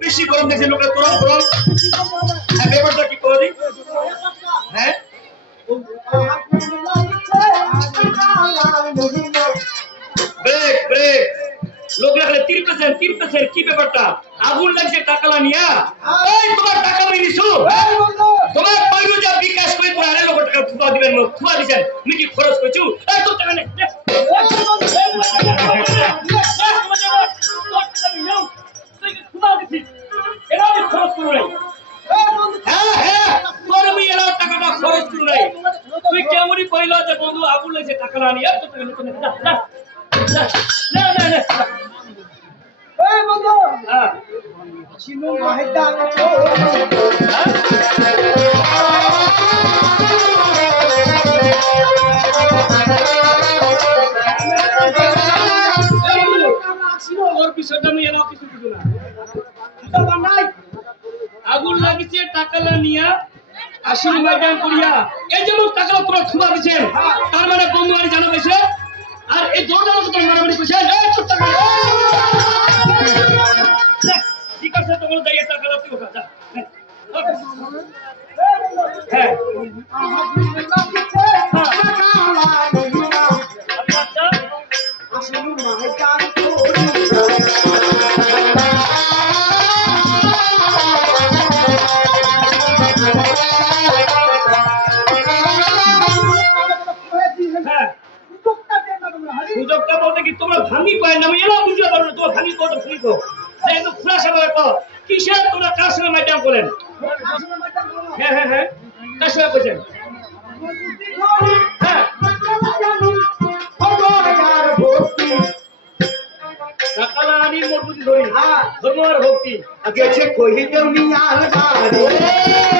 বেশি গরম দেখছে গরম গরম হ্যাঁ ব্যাপারটা কি করে হ্যাঁ? Break break. লোক পার্সেন্ট তিন পার্সেন্ট কি ব্যাপারটা? আগুন লাগছে টাকালা নিয়া এই তোমার টাকা আমি নিছু। তোমার পাইরু যা বিকাশ করে তোমার আড়াই লক্ষ টাকা থুয়া দিবেন থুয়া দিছেন। আমি কি খরচ বন্ধু লাগছে টাকা না নিয়ে তো টাকা নিতে না না না না না হ্যাঁ। ওর বিষয়টা আমি এরা কিছু বুঝু না। আগুন লাগিছে টাকালা নিয়া আসিল ময়দান করিয়া। এই যে লোক টাকালা তোরা থুবা দিছেন হ্যাঁ আচ্ছা আচ্ছা হ্যাঁ কার সঙ্গে ম্যাডাম করেন হ্যাঁ হ্যাঁ হ্যাঁ কার সঙ্গে করছেন হ্যাঁ টাকালা আনি মজবুতি ধরি ধর্ম আর ভক্তি গেছে কহিতে মিয়াল বাড়ি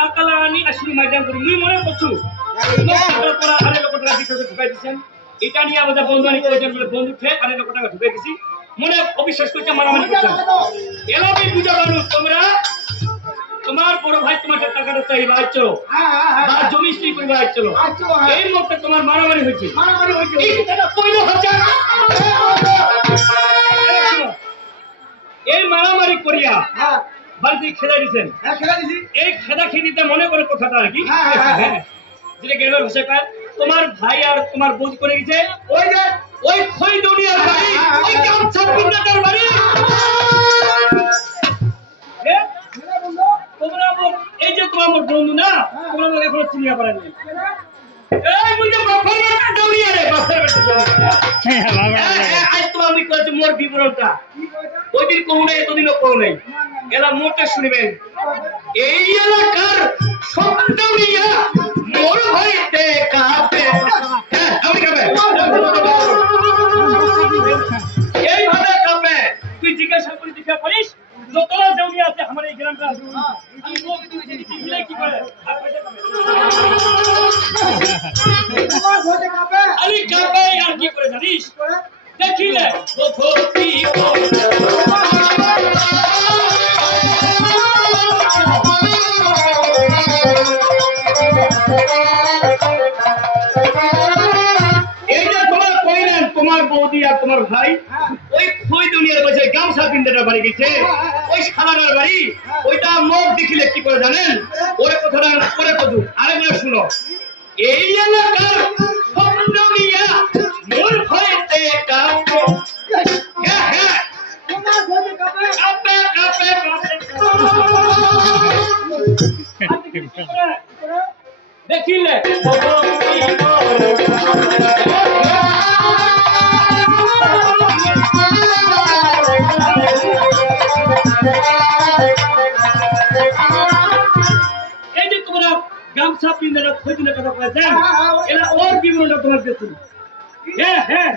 টাকালা আনি আসলে করি মুই মনে করছু পর আরে লোক টাকা দিতে ঢুকাই দিছেন। এটা নিয়ে আমাদের বন্ধু আনি কইছেন বলে বন্ধু ঠে আরে লোক টাকা ঢুকাই দিছি। মনে অবিশ্বাস করছে মারামারি করছেন এলাবি বুঝা পারু তোমরা। তোমার বড় ভাই তোমাকে টাকাটা চাই ভাই চলো বা জমি স্ত্রী করে ভাই চলো এই মুহূর্তে তোমার মারামারি হয়েছে। এই কথাটা কইলে হচ্ছে এই মারামারি করিয়া বাড়িতে খেলা দিছেন? এই খেদা খেদিতে মনে করে কথাটা আর কি? হ্যাঁ, হ্যাঁ, হ্যাঁ। যেটা গ্রামের ভাষায় কয়, তোমার ভাই আর তোমার বোধ করে গেছে। ওই খই দুনিয়ার বাড়ি ওই গামছা পিন্ডাটার বাড়ি। তোমরা এই যে তোমার বন্ধু না তোমরা এখনও চিনিয়া পারেনি এই বুঝে বাপের বেটা দৌড়িয়া রে বাপের বেটা দৌড়িয়া। হ্যাঁ, হ্যাঁ, আজ তোমার আমি কয়েছি মোর বিবরণটা। ওই দিন কৌ নাই এতদিনও কৌ নাই এলা মোটে শুনবেন। এই এলাকার সন্তানিয়া মোর হইতে কাঁপে হ্যাঁ, আপনি কাঁপে। এইভাবে কাঁপে। তুই জিজ্ঞাসা করে জিজ্ঞাসা করিস যতলা দেউলি আছে আমার এই গ্রামটা কি করে কাঁপে আর কি করে জানিস? দেখিলে তোমার আর তোমার ভাই ওই খুই দুনিয়ার বসে গামছা পিন্ডাটার বাড়ি গেছে। ওই সালানার বাড়ি ওইটা মুখ দেখিলে কি করে জানেন? ওরে কথাটা করে কদু আরেকবার শুনো। এই এলাকার স্বপ্ন মিয়া মোর ভয়েতে কাঁপে হ্যাঁ হ্যাঁ। কাঁপে? কাঁপে কাঁপে দেখিলে করে। খোঁজ কথা বলেছেন এরা ওর বিবরণটা তোমার দেখুন হ্যাঁ হ্যাঁ